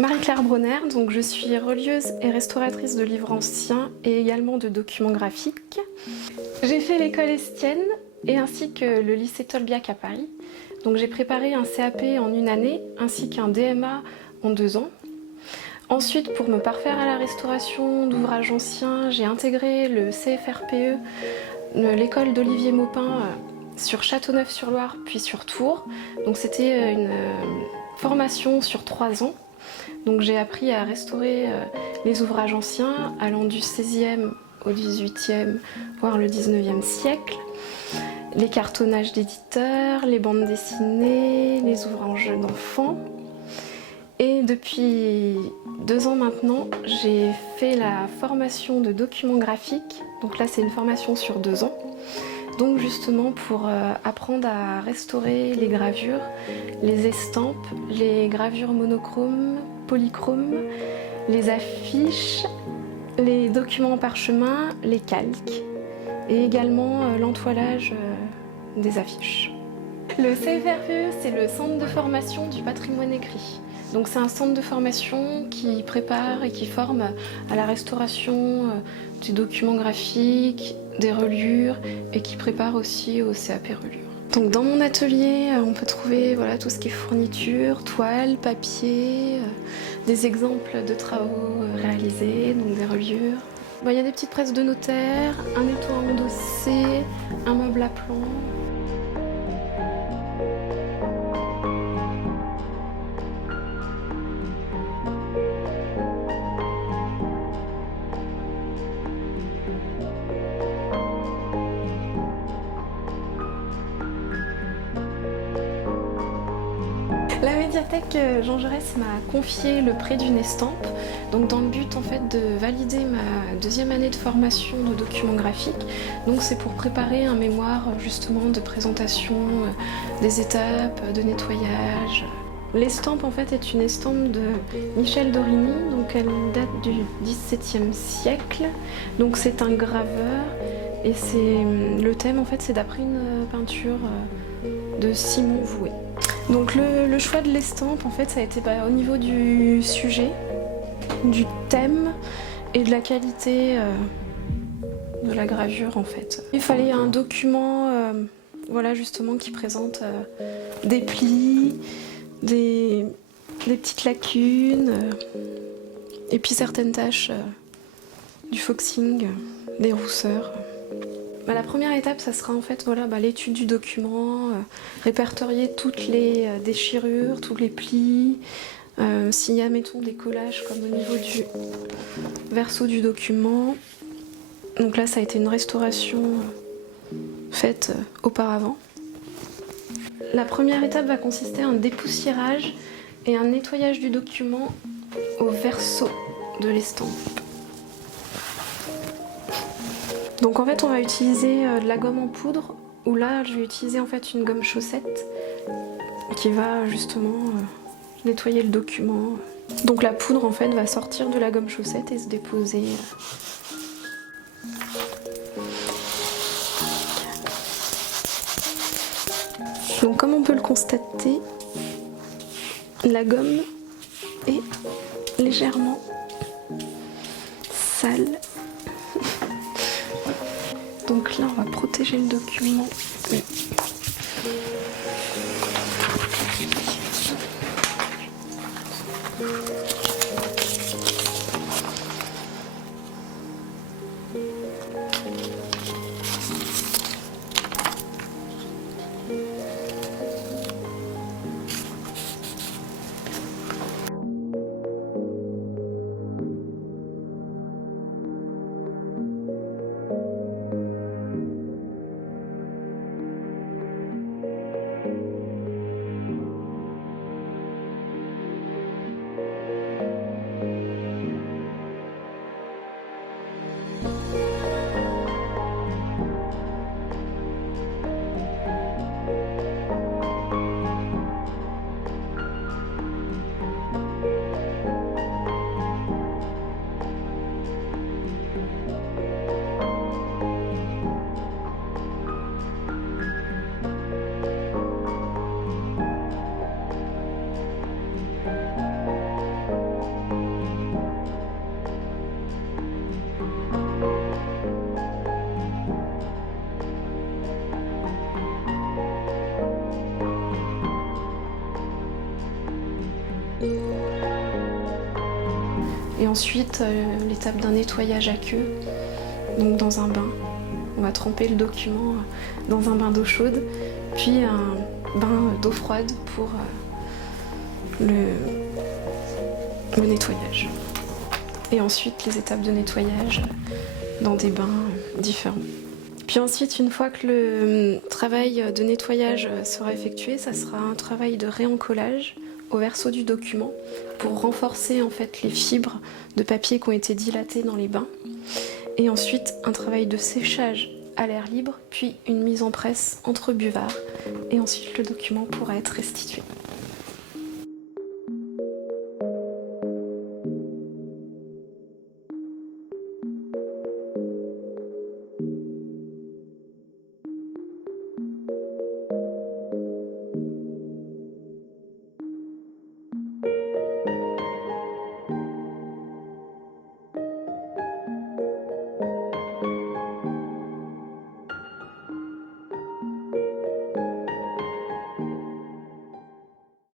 Marie-Claire Bronner, donc je suis relieuse et restauratrice de livres anciens et également de documents graphiques. J'ai fait l'école Estienne et ainsi que le lycée Tolbiac à Paris. Donc j'ai préparé un CAP en 1 année ainsi qu'un DMA en 2 ans. Ensuite, pour me parfaire à la restauration d'ouvrages anciens, j'ai intégré le CFRPE, l'école d'Olivier Maupin sur Châteauneuf-sur-Loire puis sur Tours. Donc c'était une formation sur 3 ans. Donc j'ai appris à restaurer les ouvrages anciens allant du XVIe au XVIIIe, voire le XIXe siècle, les cartonnages d'éditeurs, les bandes dessinées, les ouvrages d'enfants. Et depuis 2 ans maintenant, j'ai fait la formation de documents graphiques. Donc là c'est une formation sur 2 ans. Donc justement pour apprendre à restaurer les gravures, les estampes, les gravures monochromes, polychromes, les affiches, les documents en parchemin, les calques et également l'entoilage des affiches. Le CFRPE, c'est le centre de formation du patrimoine écrit. Donc c'est un centre de formation qui prépare et qui forme à la restauration des documents graphiques, des reliures et qui prépare aussi au CAP reliure. Donc dans mon atelier, on peut trouver voilà, tout ce qui est fourniture, toile, papier, des exemples de travaux réalisés, donc des reliures. Il y a des petites presses de notaire, un étau à endosser, un meuble à plan. La médiathèque Jean Jaurès m'a confié le prêt d'une estampe, donc dans le but en fait de valider ma 2e année de formation de documents graphiques. Donc c'est pour préparer un mémoire justement de présentation des étapes, de nettoyage. L'estampe en fait est une estampe de Michel Dorigny, donc elle date du XVIIe siècle. Donc c'est un graveur et le thème en fait c'est d'après une peinture de Simon Vouet. Donc le choix de l'estampe, en fait, ça a été au niveau du sujet, du thème et de la qualité de la gravure, en fait. Il fallait un document, voilà, justement, qui présente des plis, des petites lacunes, et puis certaines taches du foxing, des rousseurs. La première étape, ça sera en fait voilà, l'étude du document, répertorier toutes les déchirures, tous les plis, s'il y a mettons des collages comme au niveau du verso du document. Donc là ça a été une restauration faite auparavant. La première étape va consister en un dépoussiérage et un nettoyage du document au verso de l'estampe. Donc en fait on va utiliser de la gomme en poudre, où là je vais utiliser en fait une gomme chaussette qui va justement nettoyer le document. Donc la poudre en fait va sortir de la gomme chaussette et se déposer. Donc comme on peut le constater, la gomme est légèrement sale. Donc là, on va protéger le document. Et ensuite, l'étape d'un nettoyage à queue, donc dans un bain. On va tremper le document dans un bain d'eau chaude, puis un bain d'eau froide pour le nettoyage. Et ensuite, les étapes de nettoyage dans des bains différents. Puis ensuite, une fois que le travail de nettoyage sera effectué, ça sera un travail de réencollage au verso du document pour renforcer en fait les fibres de papier qui ont été dilatées dans les bains. Et ensuite, un travail de séchage à l'air libre, puis une mise en presse entre buvards. Et ensuite, le document pourra être restitué.